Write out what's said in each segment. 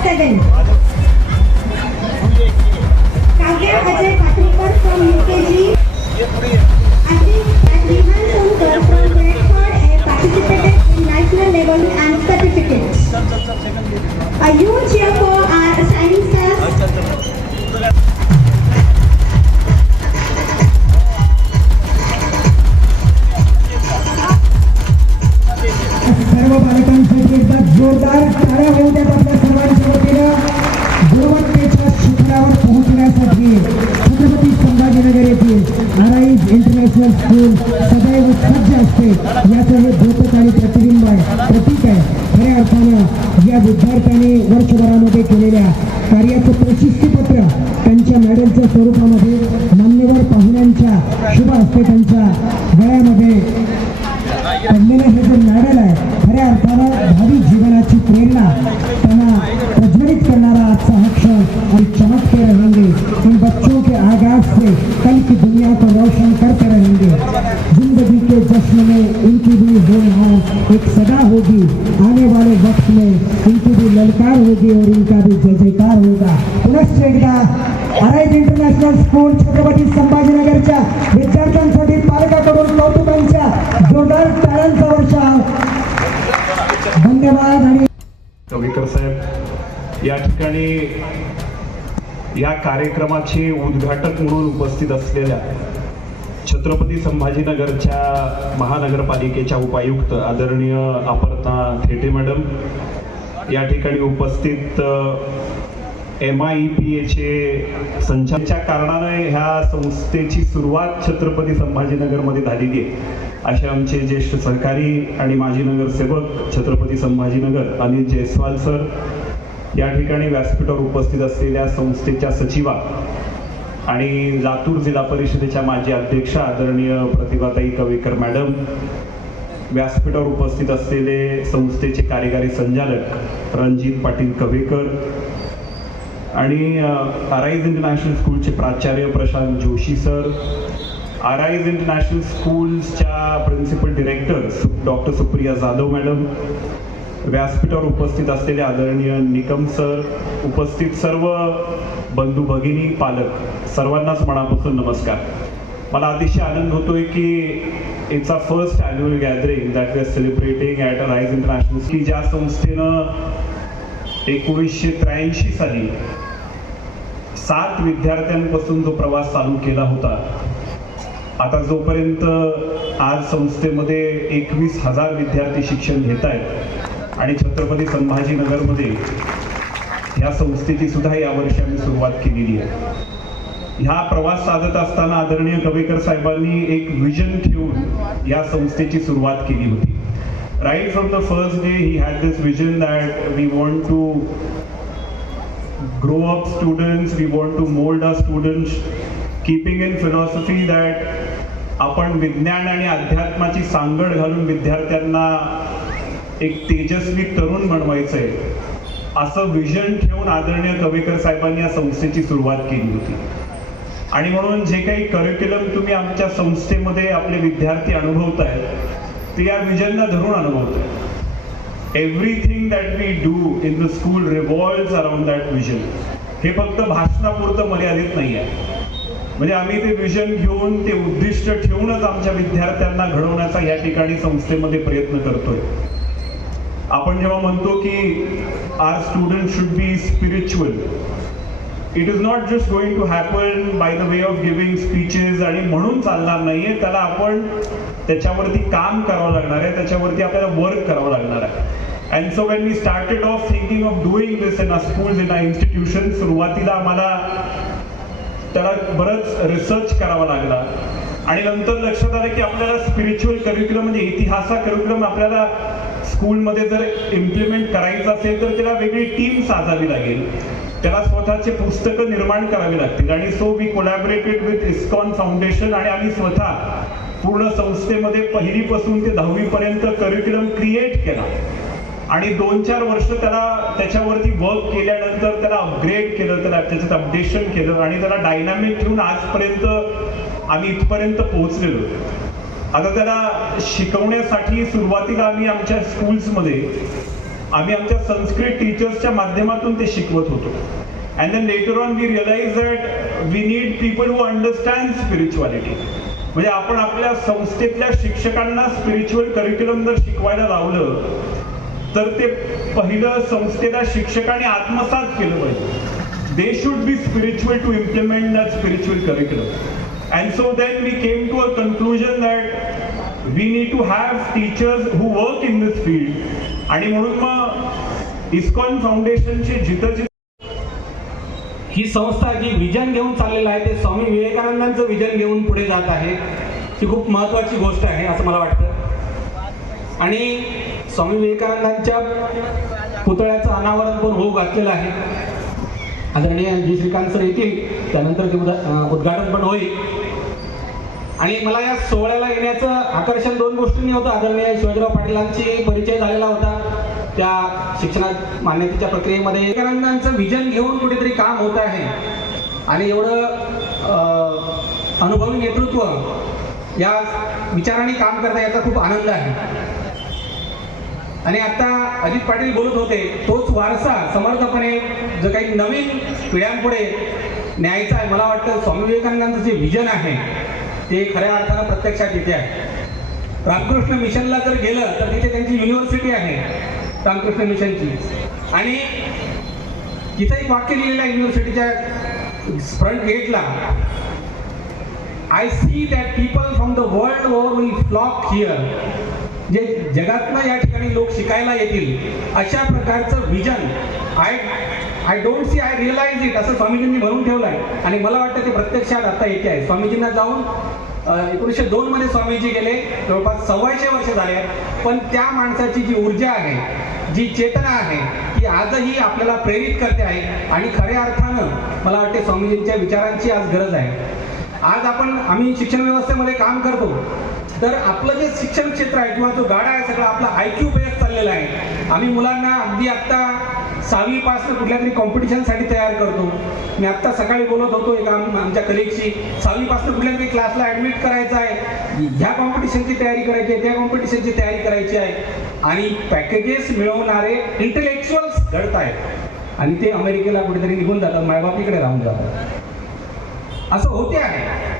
7. Kavya Ajay Patrikar from UKG. Atif and Rihan Sonkar from Bradford have participated in national level and certificates. A huge cheer for our assigning staff. सर्व बालकांसाठी एकदा जोरदार टाळ्या होऊ द्यात आपल्या सर्वांच्या वतीनं गुणवत्तेच्या शिखरावर पोहोचण्यासाठी छत्रपती संभाजीनगर येथील आराईज इंटरनॅशनल स्कूल सदैव सज्ज असते याचं हे द्योतक आणि प्रतिबिंब आहे, प्रतीक आहे. खऱ्या अर्थानं या विद्यार्थ्यांनी वर्षभरामध्ये केलेल्या कार्याचं प्रशस्तीपत्र त्यांच्या मेडलच्या स्वरूपामध्ये मान्यवर पाहुण्यांच्या शुभ हस्ते त्यांच्या गळ्यामध्ये पडलेलं हे जे मेडल आहे खऱ्या अर्थानं भावी जीवनाची प्रेरणा त्यांना प्रज्वलित करणारा आजचा हा क्षण और चमकते रहेंगे इन बच्चों के आगाज से कल की दुनिया को रोशन करते रहेंगे. जिंदगी के जश्न में इनकी भी होनहार एक सदा होगी, आने वाले वक्त में इनकी भी ललकार होगी और इनका भी जय जयकार होगा. पुनश्च एकदा आराईज इंटरनॅशनल स्कूल छत्रपती संभाजीनगरच्या विद्यार्थ्यांसाठी पालकाकडून कौतुकांच्या जोरदार टाळ्यांचा वर्षाव. धन्यवाद. आणि कवेकर साहेब या ठिकाणी या कार्यक्रमाचे उद्घाटक म्हणून उपस्थित असलेल्या छत्रपती संभाजीनगरच्या महानगरपालिकेच्या उपायुक्त आदरणीय अपर्णा थेटे मॅडम, या ठिकाणी उपस्थित MIPAचे संचालकांच्या कारणाने ह्या संस्थेची सुरुवात छत्रपती संभाजीनगरमध्ये झालेली आहे असे आमचे ज्येष्ठ सहकारी आणि माजी नगरसेवक छत्रपती संभाजीनगर अनिल जयस्वाल सर, या ठिकाणी व्यासपीठावर उपस्थित असलेल्या संस्थेच्या सचिवा आणि लातूर जिल्हा परिषदेच्या माजी अध्यक्षा आदरणीय प्रतिभाताई कवेकर मॅडम, व्यासपीठावर उपस्थित असलेले संस्थेचे कार्यकारी संचालक रणजित पाटील कवेकर आणि आराईज इंटरनॅशनल स्कूलचे प्राचार्य Prashant Joshi sir, Arise International स्कूल्सच्या principal director doctor Supriya Jadhav madam, व्यासपीठावर उपस्थित असलेले आदरणीय निकम सर, उपस्थित सर्व बंधू भगिनी पालक, सर्वांनाच मनापासून नमस्कार. मला अतिशय आनंद होतोय की it's a first annual gathering that we are celebrating at Arise International की ज्या संस्थेनं 1983 साली 7 विद्यार्थ्यांपासून जो प्रवास चालू केला होता, आता जोपर्यंत आज संस्थेमध्ये 21,000 विद्यार्थी शिक्षण घेत आहेत आणि छत्रपती संभाजीनगरमध्ये ह्या संस्थेची सुद्धा यावर्षी आम्ही सुरुवात केलेली आहे. ह्या प्रवास साधत असताना आदरणीय कवेकर साहेबांनी एक विजन ठेवून या संस्थेची सुरुवात केली होती. Right from the first day, he had this vision that we want to grow up students, we want to mold our students, keeping in philosophy that आपण विज्ञान आणि अध्यात्माची सांगड घालून विद्यार्थ्यांना एक तेजस्वी तरुण बनवायचं आहे असं विजन ठेवून आदरणीय कवेकर साहेबांनी या संस्थेची सुरुवात केली होती. आणि म्हणून जे काही करिक्युलम तुम्ही आमच्या संस्थेमध्ये आपले विद्यार्थी अनुभवतायत ते या विजनला धरून अनुभवतोय. Everything that we do in the school revolves around that vision. हे फक्त भाषणापुरतं मर्यादित नाही आहे. म्हणजे आम्ही ते विजन घेऊन ते उद्दिष्ट ठेवूनच आमच्या विद्यार्थ्यांना घडवण्याचा या ठिकाणी संस्थेमध्ये प्रयत्न करतोय. आपण जेव्हा म्हणतो की our student should be spiritual, it is not just going to happen by the way of giving speeches आणि म्हणून चालणार नाहीये. त्याला आपण त्याच्यावरती काम करावं लागणार आहे, त्याच्यावरती आपल्याला वर्क करावं लागणार आहे. And so when we started off thinking of doing this in a schools in a institution, सुरुवातीला आम्हाला त्याला बरंच रिसर्च करावा लागला आणि नंतर लक्षात आलं की आपल्याला स्पिरिच्युअल करिक्युलम म्हणजे इतिहासा करिक्युलम आपल्याला स्कूलमध्ये जर इम्प्लिमेंट करायचं असेल तर त्याला वेगळी टीम साजावी लागेल, त्याला स्वतःचे पुस्तकं निर्माण करावी लागतील. आणि so we collaborated with ISKCON Foundation आणि आम्ही स्वतः पूर्ण संस्थेमध्ये 1ली पासून ते 10वी पर्यंत करिक्युलम क्रिएट केला आणि 2-4 वर्ष त्याच्यावरती वर्क केल्यानंतर त्याला अपग्रेड केलं, त्याच्यात अपडेशन केलं आणि त्याला डायनामिक ठेवून आजपर्यंत आम्ही इथपर्यंत पोहोचलेलो. आता त्याला शिकवण्यासाठी सुरुवातीला आम्ही आमच्या स्कूल्समध्ये आम्ही आमच्या संस्कृत टीचर्सच्या माध्यमातून ते शिकवत होतो. And then later on we realise that we need people who understand spirituality. म्हणजे आपण आपल्या संस्थेतल्या शिक्षकांना स्पिरिच्युअल करिक्युलम जर शिकवायला लावलं तर ते पहिलं संस्थेला शिक्षकांनी आत्मसात केलं पाहिजे. They should be spiritual to implement that spiritual curriculum. And so then we came to a conclusion that we need to have teachers who work in this field. आणि म्हणून मग इस्कॉन फाउंडेशनची जिथं ही संस्था जी विजन घेऊन चाललेलं आहे ते स्वामी विवेकानंदांचं विजन घेऊन पुढे जात आहे. ही खूप महत्त्वाची गोष्ट आहे असं मला वाटतं. आणि स्वामी विवेकानंदांच्या पुतळ्याचं अनावरण पण होऊ घातलेलं आहे. आदरणीय जी श्रीकांत सर येतील त्यानंतर ते उद्घाटन पण होईल. आणि मला या सोहळ्याला येण्याचं आकर्षण दोन गोष्टींनी होतं. आदरणीय शिवाजीराव पाटीलांची परिचय झालेला होता त्या शिक्षणात मान्यतेच्या प्रक्रियेमध्ये. विवेकानंदांचं विजन घेऊन कुठेतरी काम होत आहे आणि एवढं अनुभवी नेतृत्व या विचाराने काम करता याचा खूप आनंद आहे. आणि आता अजित पाटील बोलत होते तोच वारसा समर्थपणे जो काही नवीन पिढ्यांपुढे न्यायचा आहे. मला वाटतं स्वामी विवेकानंदांचं जे विजन आहे ते खऱ्या अर्थानं प्रत्यक्षात येते आहे. रामकृष्ण मिशनला जर गेलं तर तिथे त्यांची युनिव्हर्सिटी आहे रामकृष्ण मिशनची. आणि तिथं एक वाक्य लिहिलेलं आहे युनिव्हर्सिटीच्या फ्रंट गेटला, I see that people from the world over will flock here. जे जगातनं या ठिकाणी लोक शिकायला येतील अशा प्रकारचं vision I don't see I realise it असं स्वामीजींनी म्हणून ठेवलं आहे. आणि मला वाटतं ते प्रत्यक्षात आता येते आहे. स्वामीजींना जाऊन 1902 मध्ये स्वामीजी गेले, जवळपास 125 वर्ष झाले आहेत. पण त्या माणसाची जी ऊर्जा आहे, जी चेतना आहे ती आजही आपल्याला प्रेरित करते आहे. आणि खऱ्या अर्थानं मला वाटते स्वामीजींच्या विचारांची आज गरज आहे. आज आम्ही शिक्षण व्यवस्थेमध्ये काम करतो तर आपलं जे शिक्षण क्षेत्र आहे किंवा जो गाडा आहे सगळं आपला IQ बेस चाललेला आहे. आम्ही मुलांना अगदी आत्ता 6वी पासून कुठल्या तरी कॉम्पिटिशनसाठी तयार करतो. मी आत्ता सकाळी बोलत होतो एका आमच्या कलिगशी, 6वी पासून कुठल्या तरी क्लासला ॲडमिट करायचं आहे, ह्या कॉम्पिटिशनची तयारी करायची आहे, त्या कॉम्पिटिशनची तयारी करायची आहे. आणि पॅकेजेस मिळवणारे इंटेलेक्च्युअल्स घडत आहेत आणि ते अमेरिकेला कुठेतरी निघून जातात, मायबापीकडे राहून जातात. असं होते आहे.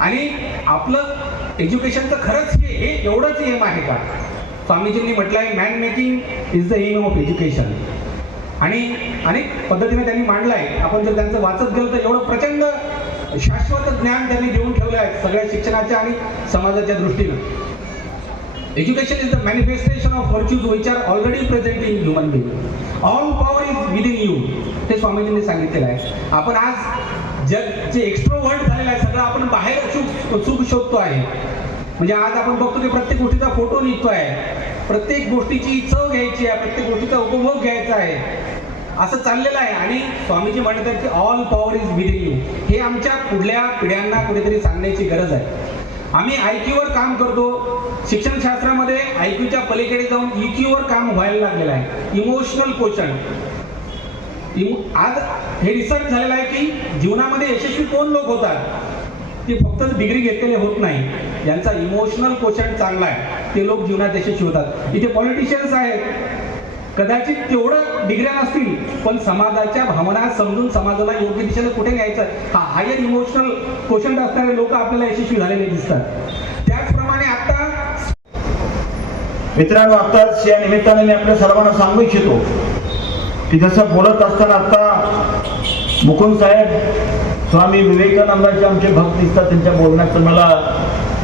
आणि आपलं एज्युकेशनचं खरंच हे एवढंच एम आहे का? स्वामीजींनी म्हटलं आहे man making is the aim of education. आणि अनेक पद्धतीने त्यांनी मांडलं आहे. आपण जर त्यांचं वाचत गेलं तर एवढं प्रचंड शाश्वत ज्ञान त्यांनी देऊन ठेवलं आहे सगळ्या शिक्षणाच्या आणि समाजाच्या दृष्टीनं. Education is the manifestation of virtues which are already present in human being. All power is within you, ते स्वामीजींनी सांगितलेलं आहे. आपण आज जग जे एक्स्ट्रोवर्ट झालेलं आहे सगळं आपण बाहेर सुख शोधतो आहे. म्हणजे आज आपण बघतो की प्रत्येक गोष्टीचा फोटो निघतो आहे, प्रत्येक गोष्टीची चव घ्यायची आहे, प्रत्येक गोष्टीचा उपभोग घ्यायचा आहे, असं चाललेलं आहे. आणि स्वामीजी म्हणत आहेत की all power is within you. हे आमच्या पुढल्या पिढ्यांना कुठेतरी सांगण्याची गरज आहे. आम्ही IQ वर काम करतो. शिक्षणशास्त्रामध्ये IQच्या पलीकडे जाऊन EQ वर काम व्हायला लागलेलं आहे, इमोशनल क्वोशंट. आज हे रिसर्च झालेलं आहे की जीवनामध्ये यशस्वी कोण लोक होतात ते फक्त डिग्री घेतलेले होत नाही, यांचा इमोशनल क्वोशंट चांगला आहे ते लोक जीवनात यशस्वी होतात. इथे पॉलिटिशियन्स आहेत, कदाचित तेवढं डिग्र्या नसतील पण समाजाच्या भावना समजून समाजाला योग्य दिशेने कुठे न्यायचं हा हायर इमोशनल क्वोशंट असणारे लोक आपल्याला यशस्वी झालेले दिसतात. त्याचप्रमाणे आता मित्रांनो, आताच या निमित्ताने मी आपल्या सर्वांना सांगू इच्छितो की जसं बोलत असताना आता मुकुंद साहेब स्वामी विवेकानंदांचे आमचे भक्त दिसतात, त्यांच्या बोलण्यात मला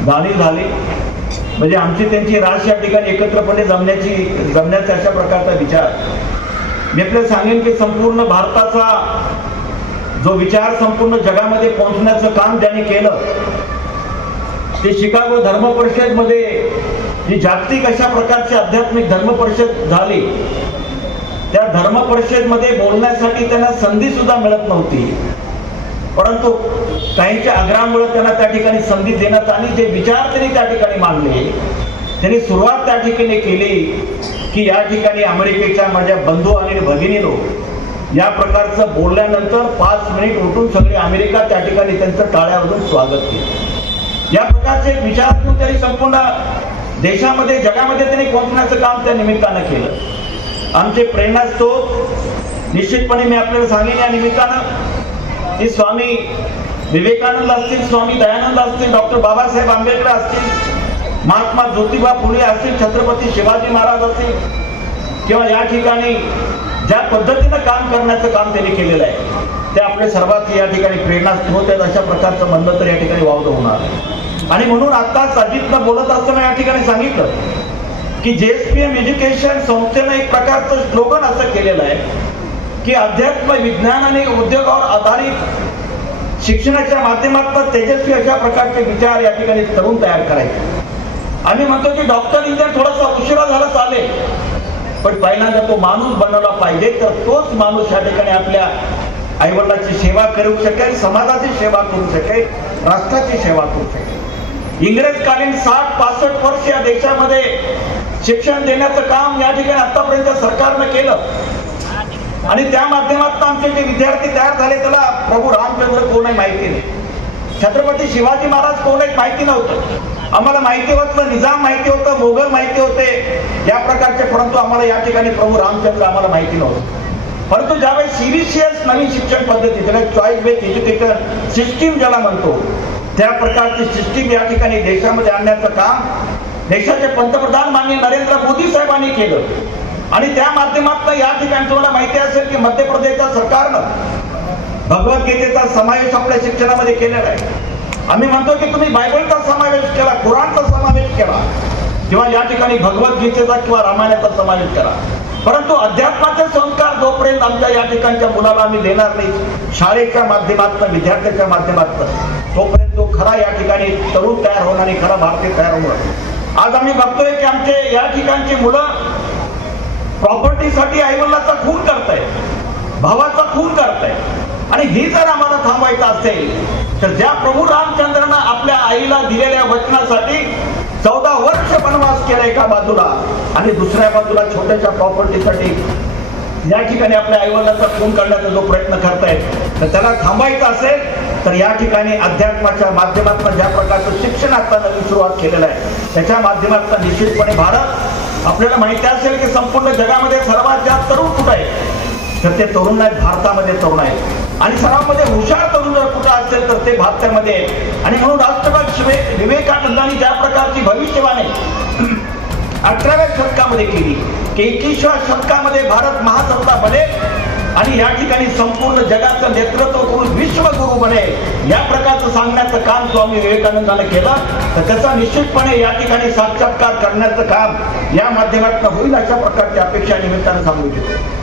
जाणीव झाली. म्हणजे आमची त्यांची रास या ठिकाणी एकत्रपणे जमण्याचा अशा प्रकारचा विचार मी आपल्याला सांगेन की संपूर्ण भारताचा जो विचार संपूर्ण जगामध्ये पोहोचण्याचं काम ज्यांनी केलं ते शिकागो धर्म परिषदमध्ये जी जागतिक अशा प्रकारची आध्यात्मिक धर्म परिषद झाली, त्या धर्म परिषदमध्ये बोलण्यासाठी त्यांना संधी सुद्धा मिळत नव्हती. परंतु काहींच्या आग्रहामुळे त्यांना त्या ठिकाणी संधी देण्यात आली. जे विचार त्यांनी त्या ठिकाणी मांडले, त्यांनी सुरुवात त्या ठिकाणी केली की या ठिकाणी अमेरिकेच्या माझ्या बंधू आणि भगिनीनो या प्रकारचं बोलल्यानंतर 5 मिनिट उठून सगळे अमेरिका त्या ठिकाणी त्यांचं टाळ्यावरून स्वागत केलं. या प्रकारचे एक विचारातून त्यांनी संपूर्ण देशामध्ये जगामध्ये त्यांनी पोहोचण्याचं काम त्या निमित्तानं केलं. आमचे प्रेरणास्त्रोत निश्चितपणे मी आपल्याला सांगेन या निमित्तानं की स्वामी विवेकानंद असतील, स्वामी दयानंद असतील, डॉक्टर बाबासाहेब आंबेडकर असतील, महात्मा ज्योतिबा फुले असतील, छत्रपती शिवाजी महाराज असतील किंवा या ठिकाणी ज्या पद्धतीनं काम करण्याचं काम त्यांनी केलेलं आहे ते आपले सर्वात या ठिकाणी प्रेरणास्त्रोत आहेत अशा प्रकारचं म्हणलं तर या ठिकाणी वावलं होणार आहे. आणि म्हणून आताच अजितनं बोलत असताना या ठिकाणी सांगितलं की JSPM एज्युकेशन संस्थेनं एक प्रकारचं स्लोगन असं केलेलं आहे की अध्यात्म, विज्ञान आणि उद्योगावर आधारित शिक्षणाच्या माध्यमातून तेजस्वी अशा प्रकारचे विचार या ठिकाणी तरुण तयार करायचे. आम्ही म्हणतो की डॉक्टर इंजिनियर थोडासा उशिरा झाला चालेल, पण पहिल्यांदा तो माणूस बनवला पाहिजे, तर तोच माणूस या ठिकाणी आपल्या आईवडिलाची सेवा करू शकेल, समाजाची सेवा करू शकेल, राष्ट्राची सेवा करू शकेल. इंग्रजकालीन 60-65 वर्ष या देशामध्ये शिक्षण देण्याचं काम या ठिकाणी आतापर्यंत सरकारनं केलं आणि त्या माध्यमातून आमचे जे विद्यार्थी तयार झाले त्याला प्रभू रामचंद्र कोण आहे माहिती नाही, छत्रपती शिवाजी महाराज कोण आहेत माहिती नव्हतं. आम्हाला माहिती होतं निजाम माहिती होतं, मोगल माहिती होते या प्रकारचे, परंतु आम्हाला या ठिकाणी प्रभू रामचंद्र आम्हाला माहिती नव्हतं. परंतु ज्यावेळेस CBCS नवीन शिक्षण पद्धती ज्याला चॉईस बेस्ड एज्युकेशन सिस्टीम ज्याला म्हणतो त्या प्रकारची सिस्टीम या ठिकाणी देशामध्ये आणण्याचं काम देशाचे पंतप्रधान माननीय नरेंद्र मोदी साहेबांनी केलं आणि त्या माध्यमातून या ठिकाणी तुम्हाला माहिती असेल की मध्य प्रदेशच्या सरकारनं भगवद्गीतेचा समावेश आपल्या शिक्षणामध्ये केलेला आहे. आम्ही म्हणतो की तुम्ही बायबलचा समावेश केला, कुराणचा समावेश केला किंवा या ठिकाणी भगवद्गीतेचा किंवा रामायणाचा समावेश केला, परंतु अध्यात्माचे संस्कार जोपर्यंत आमच्या या ठिकाणच्या मुलाला आम्ही देणार नाही शाळेच्या माध्यमातून, विद्यार्थ्याच्या माध्यमातून, तोपर्यंत तो खरा या ठिकाणी तरुण तयार होणार आणि खरा भारतीय तयार होणार. आज आम्ही बघतोय की आमचे या ठिकाणची मुलं प्रॉपर्टीसाठी आईवडिलाचा खून करतायत, भावाचा खून करतायत आणि ही जर आम्हाला थांबवायचं असेल तर ज्या प्रभू रामचंद्रांना आपल्या आईला दिलेल्या वचनासाठी 14 वर्ष वनवास केला एका बाजूला आणि दुसऱ्या बाजूला छोट्याशा प्रॉपर्टीसाठी या ठिकाणी आपल्या आईवडिलांचा खून करण्याचा जो प्रयत्न करतायत तर त्याला थांबायचं असेल तर या ठिकाणी अध्यात्माच्या माध्यमातून ज्या प्रकारचं शिक्षण आता नवीन सुरुवात केलेलं आहे त्याच्या माध्यमातून निश्चितपणे भारत, आपल्याला माहिती असेल की संपूर्ण जगामध्ये सर्वात जास्त तरुण कुठं आहे तर ते तरुण आहेत, भारतामध्ये तरुण आहेत आणि सर्वांमध्ये हुशार तरुण जर कुठं असेल तर ते भारतामध्ये आहे. आणि म्हणून राष्ट्रपिता विवेकानंदांनी ज्या प्रकारची भविष्यवाणी 18व्या शतकामध्ये केली की 21व्या शतकामध्ये भारत महासत्ता बनेल आणि या ठिकाणी संपूर्ण जगाचं नेतृत्व करून विश्वगुरू बनेल या प्रकारचं सांगण्याचं काम स्वामी विवेकानंदाने केलं तर त्याचा निश्चितपणे या ठिकाणी साक्षात्कार करण्याचं काम या माध्यमातून होईल अशा प्रकारची अपेक्षा निमित्तानं सांगू इच्छितो.